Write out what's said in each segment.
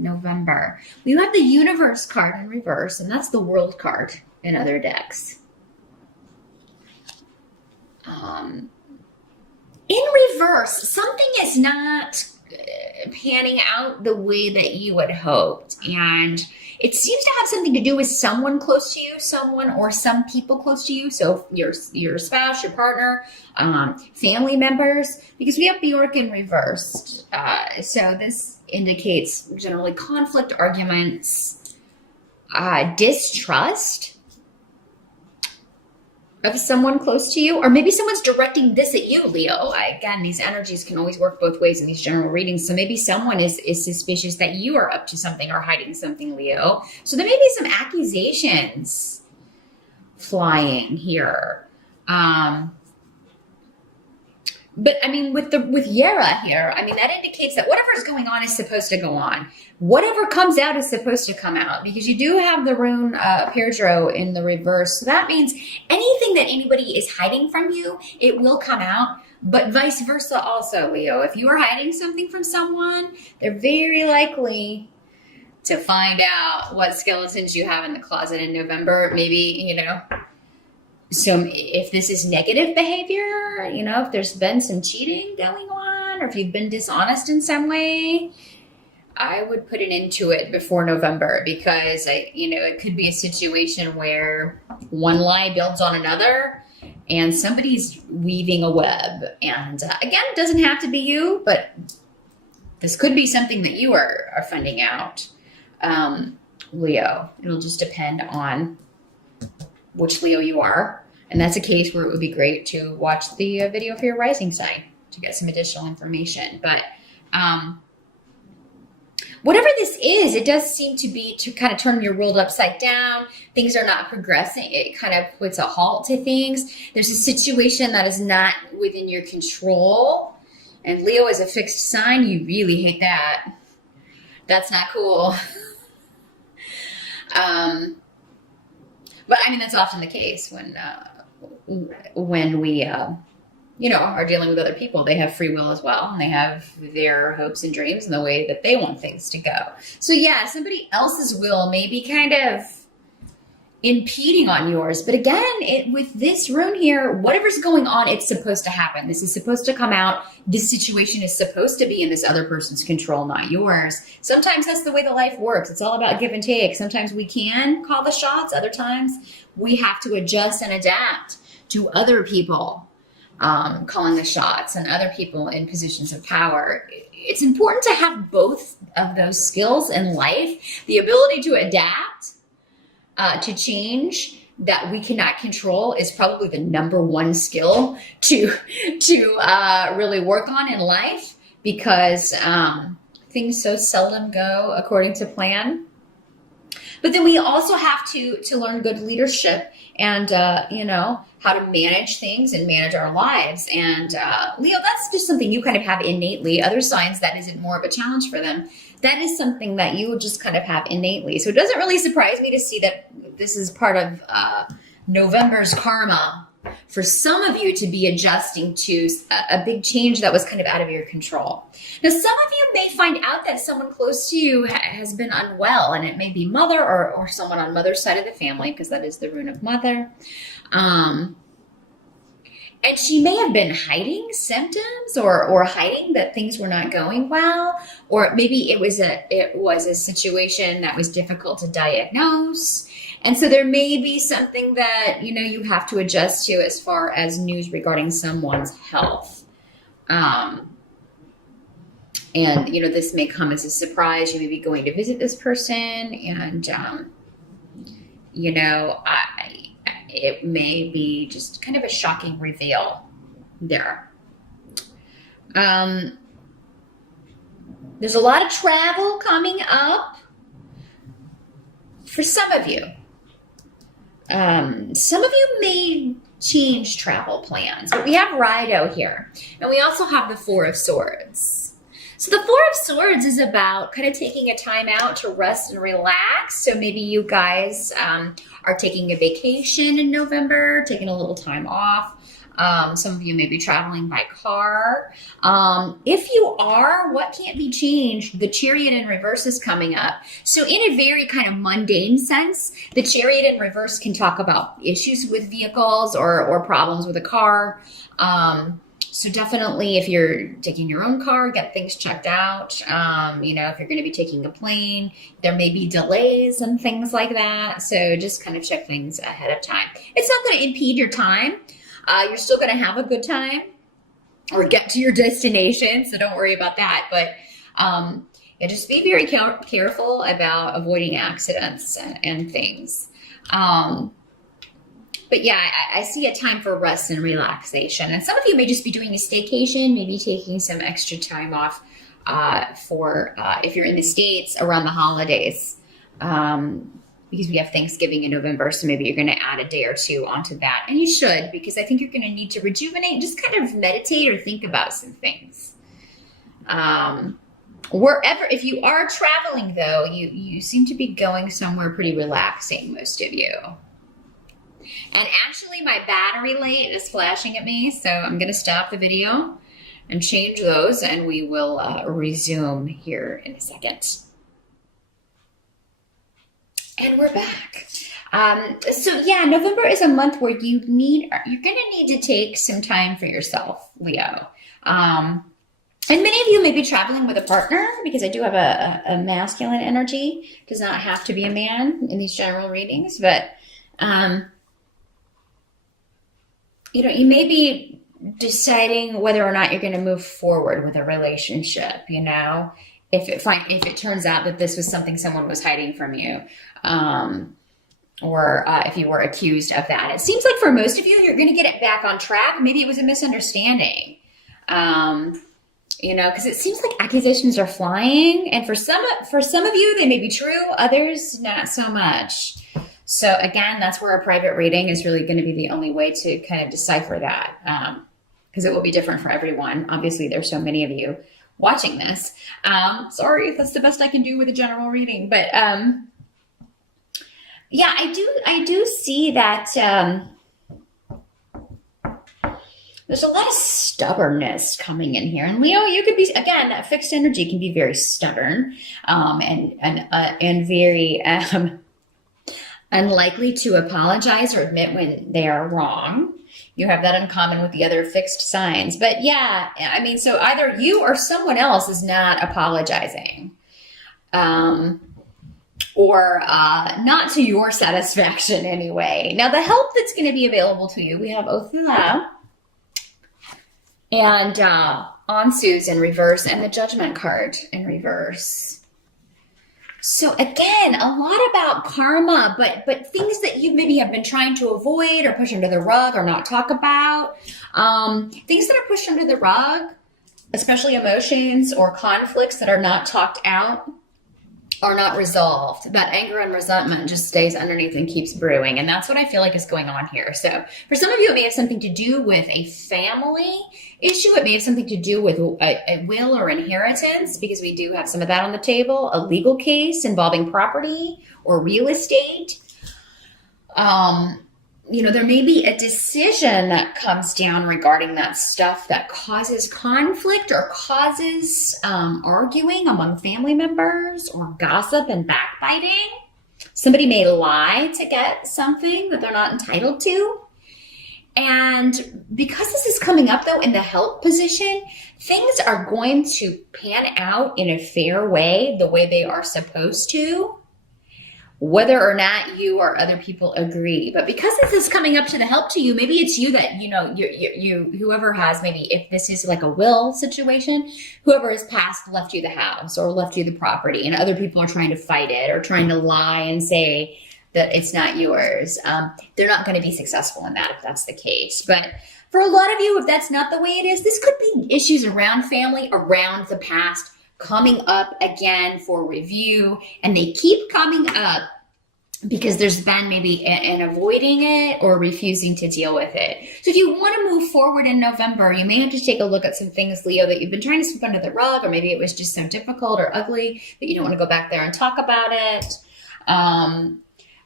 November. We have the Universe card in reverse, and that's the World card in other decks. In reverse, something is not panning out the way that you had hoped. And it seems to have something to do with someone close to you, someone or some people close to you. So your spouse, your partner, family members, because we have Bjork in reversed. So this indicates generally conflict, arguments, distrust of someone close to you, or maybe someone's directing this at you, Leo. Again, these energies can always work both ways in these general readings. So maybe someone is suspicious that you are up to something or hiding something, Leo. So there may be some accusations flying here. But I mean, with Yera here, I mean, that indicates that whatever is going on is supposed to go on. Whatever comes out is supposed to come out, because you do have the rune Pedro in the reverse. So that means anything that anybody is hiding from you, it will come out, but vice versa also, Leo. If you are hiding something from someone, they're very likely to find out what skeletons you have in the closet in November. Maybe, so if this is negative behavior, if there's been some cheating going on, or if you've been dishonest in some way, I would put an end to it before November, because it could be a situation where one lie builds on another and somebody's weaving a web. And again, it doesn't have to be you, but this could be something that you are finding out, Leo. It'll just depend on which Leo you are. And that's a case where it would be great to watch the video for your rising sign to get some additional information. But whatever this is, it does seem to be to kind of turn your world upside down. Things are not progressing. It kind of puts a halt to things. There's a situation that is not within your control. And Leo is a fixed sign. You really hate that. That's not cool. But I mean, that's often the case when we, are dealing with other people. They have free will as well, and they have their hopes and dreams and the way that they want things to go. So yeah, somebody else's will may be kind of impeding on yours. But again, with this rune here, whatever's going on, it's supposed to happen. This is supposed to come out. This situation is supposed to be in this other person's control, not yours. Sometimes that's the way the life works. It's all about give and take. Sometimes we can call the shots. Other times we have to adjust and adapt to other people calling the shots and other people in positions of power. It's important to have both of those skills in life. The ability to adapt to change that we cannot control is probably the number one skill to really work on in life, because things so seldom go according to plan. But then we also have to learn good leadership and, how to manage things and manage our lives. And Leo, that's just something you kind of have innately. Other signs, that isn't more of a challenge for them. That is something that you just kind of have innately. So it doesn't really surprise me to see that this is part of November's karma for some of you to be adjusting to a big change that was kind of out of your control. Now, some of you may find out that someone close to you has been unwell, and it may be mother or someone on mother's side of the family, because that is the rune of mother. And she may have been hiding symptoms or hiding that things were not going well, or maybe it was a situation that was difficult to diagnose. And so there may be something that, you have to adjust to as far as news regarding someone's health. And, this may come as a surprise. You may be going to visit this person, and, it may be just kind of a shocking reveal there. There's a lot of travel coming up for some of you. Some of you may change travel plans, but we have Rido here, and we also have the Four of Swords. So the Four of Swords is about kind of taking a time out to rest and relax. So maybe you guys are taking a vacation in November, taking a little time off. Some of you may be traveling by car. If you are, what can't be changed? The Chariot in reverse is coming up. So in a very kind of mundane sense, the Chariot in reverse can talk about issues with vehicles or problems with a car. So definitely if you're taking your own car, get things checked out. You know, if you're going to be taking a plane, there may be delays and things like that. So just kind of check things ahead of time. It's not going to impede your time. You're still going to have a good time or get to your destination. So don't worry about that. But yeah, just be very careful about avoiding accidents and things. But yeah, I see a time for rest and relaxation. And some of you may just be doing a staycation, maybe taking some extra time off for if you're in the States around the holidays. Because we have Thanksgiving in November, so maybe you're going to add a day or two onto that. And you should, because I think you're going to need to rejuvenate, just kind of meditate or think about some things. Wherever, if you are traveling though, you seem to be going somewhere pretty relaxing, most of you. And actually my battery light is flashing at me, so I'm going to stop the video and change those, and we will resume here in a second. And we're back. So yeah, November is a month where you're going to need to take some time for yourself, Leo. And many of you may be traveling with a partner, because I do have a masculine energy. It does not have to be a man in these general readings, but you know, you may be deciding whether or not you're going to move forward with a relationship, you know, if it turns out that this was something someone was hiding from you, or if you were accused of that. It seems like for most of you, you're going to get it back on track. Maybe it was a misunderstanding, you know, because it seems like accusations are flying, and for some of you, they may be true, others not so much. So again, that's where a private reading is really going to be the only way to kind of decipher that, because it will be different for everyone. Obviously, there's so many of you watching this. Sorry, that's the best I can do with a general reading. But yeah, I do see that there's a lot of stubbornness coming in here. And Leo, you could be, again, that fixed energy can be very stubborn and very unlikely to apologize or admit when they are wrong. You have that in common with the other fixed signs. But yeah, I mean, so either you or someone else is not apologizing, or not to your satisfaction anyway. Now, the help that's going to be available to you, we have Othula and Ansu's in reverse, and the Judgment card in reverse. So again, a lot about karma, but things that you maybe have been trying to avoid or push under the rug or not talk about. Things that are pushed under the rug, especially emotions or conflicts that are not talked out, are not resolved. That anger and resentment just stays underneath and keeps brewing. And that's what I feel like is going on here. So for some of you, it may have something to do with a family issue. It may have something to do with a will or inheritance, because we do have some of that on the table. A legal case involving property or real estate. You know, there may be a decision that comes down regarding that stuff that causes conflict or causes arguing among family members, or gossip and backbiting. Somebody may lie to get something that they're not entitled to. And because this is coming up, though, in the help position, things are going to pan out in a fair way, the way they are supposed to, whether or not you or other people agree. But because this is coming up to the help to you, maybe it's you that, you know, you whoever has, maybe if this is like a will situation, whoever has passed left you the house or left you the property, and other people are trying to fight it or trying to lie and say that it's not yours. They're not going to be successful in that if that's the case. But for a lot of you, if that's not the way it is, this could be issues around family, around the past, coming up again for review, and they keep coming up because there's been maybe an avoiding it or refusing to deal with it. So if you want to move forward in November, you may have to take a look at some things, Leo, that you've been trying to sweep under the rug, or maybe it was just so difficult or ugly that you don't want to go back there and talk about it.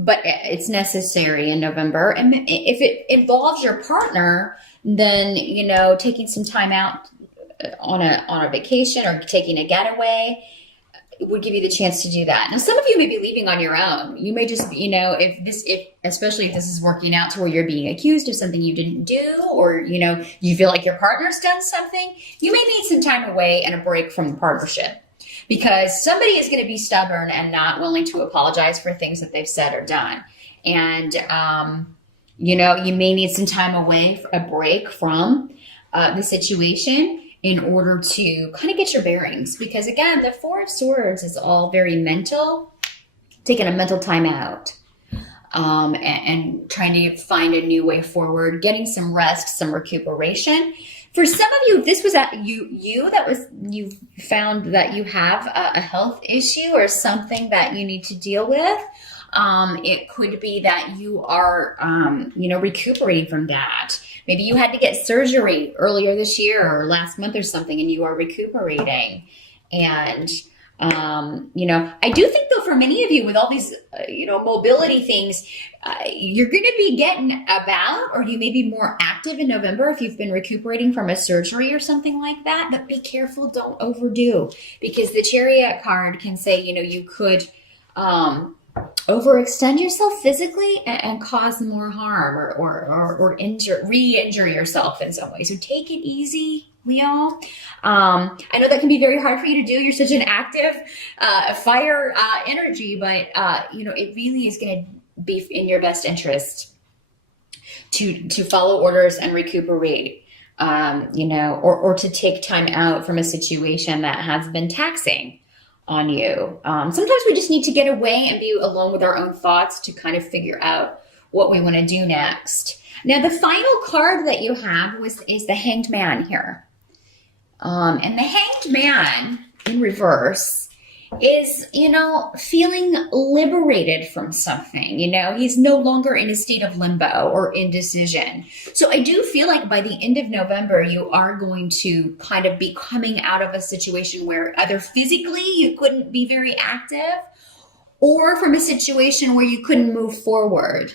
But it's necessary in November. And if it involves your partner, then, taking some time out on a vacation or taking a getaway would give you the chance to do that. Now, some of you may be leaving on your own. You may just, especially if this is working out to where you're being accused of something you didn't do, or, you feel like your partner's done something, you may need some time away and a break from the partnership, because somebody is going to be stubborn and not willing to apologize for things that they've said or done. And, you may need some time away, a break from the situation, in order to kind of get your bearings. Because again, the Four of Swords is all very mental, taking a mental time out, and trying to find a new way forward, getting some rest, some recuperation. For some of you, this was you found that you have a health issue or something that you need to deal with. It could be that you are, recuperating from that. Maybe you had to get surgery earlier this year or last month or something, and you are recuperating. And, I do think, though, for many of you with all these, mobility things, you're going to be getting about, or you may be more active in November if you've been recuperating from a surgery or something like that. But be careful, don't overdo, because the Chariot card can say, you could overextend yourself physically and cause more harm or re-injure yourself in some way. So take it easy, Leo. I know that can be very hard for you to do. You're such an active fire energy, but it really is going to be in your best interest to follow orders and recuperate, or to take time out from a situation that has been taxing on you. Sometimes we just need to get away and be alone with our own thoughts to kind of figure out what we want to do next. Now, the final card that you have is the Hanged Man here. And the Hanged Man in reverse is, feeling liberated from something. He's no longer in a state of limbo or indecision. So I do feel like by the end of November, you are going to kind of be coming out of a situation where either physically you couldn't be very active, or from a situation where you couldn't move forward.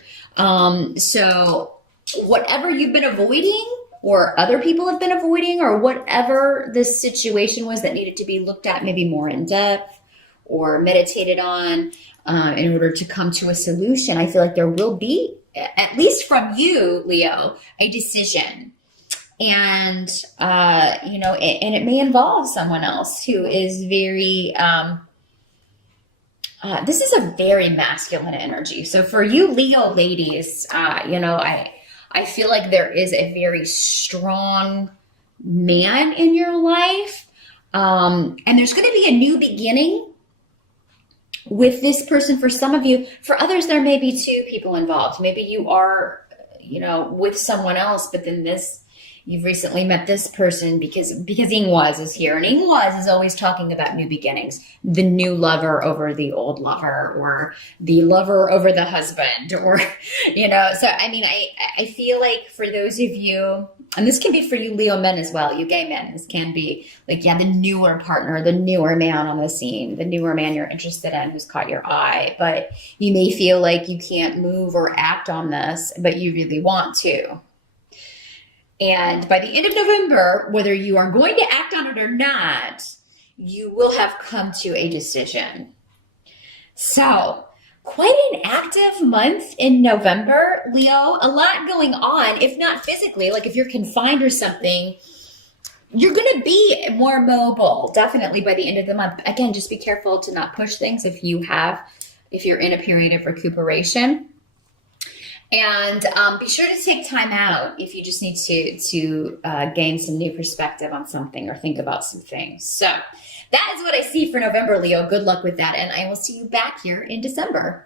So whatever you've been avoiding, or other people have been avoiding, or whatever the situation was that needed to be looked at maybe more in depth or meditated on in order to come to a solution, I feel like there will be, at least from you, Leo, a decision. And, and it may involve someone else who is very, this is a very masculine energy. So for you Leo ladies, I feel like there is a very strong man in your life. And there's going to be a new beginning with this person for some of you. For others, there may be two people involved. Maybe you are, with someone else, but then you've recently met this person because Ingwaz is here. And Ingwaz is always talking about new beginnings, the new lover over the old lover, or the lover over the husband, or, so, I feel like for those of you, and this can be for you Leo men as well, you gay men, this can be like, the newer partner, the newer man on the scene, the newer man you're interested in who's caught your eye, but you may feel like you can't move or act on this, but you really want to. And by the end of November, whether you are going to act on it or not, you will have come to a decision. So, quite an active month in November, Leo. A lot going on, if not physically, like if you're confined or something, you're going to be more mobile, definitely by the end of the month. Again, just be careful to not push things if you're in a period of recuperation. And be sure to take time out if you just need to gain some new perspective on something or think about some things. So that is what I see for November, Leo. Good luck with that. And I will see you back here in December.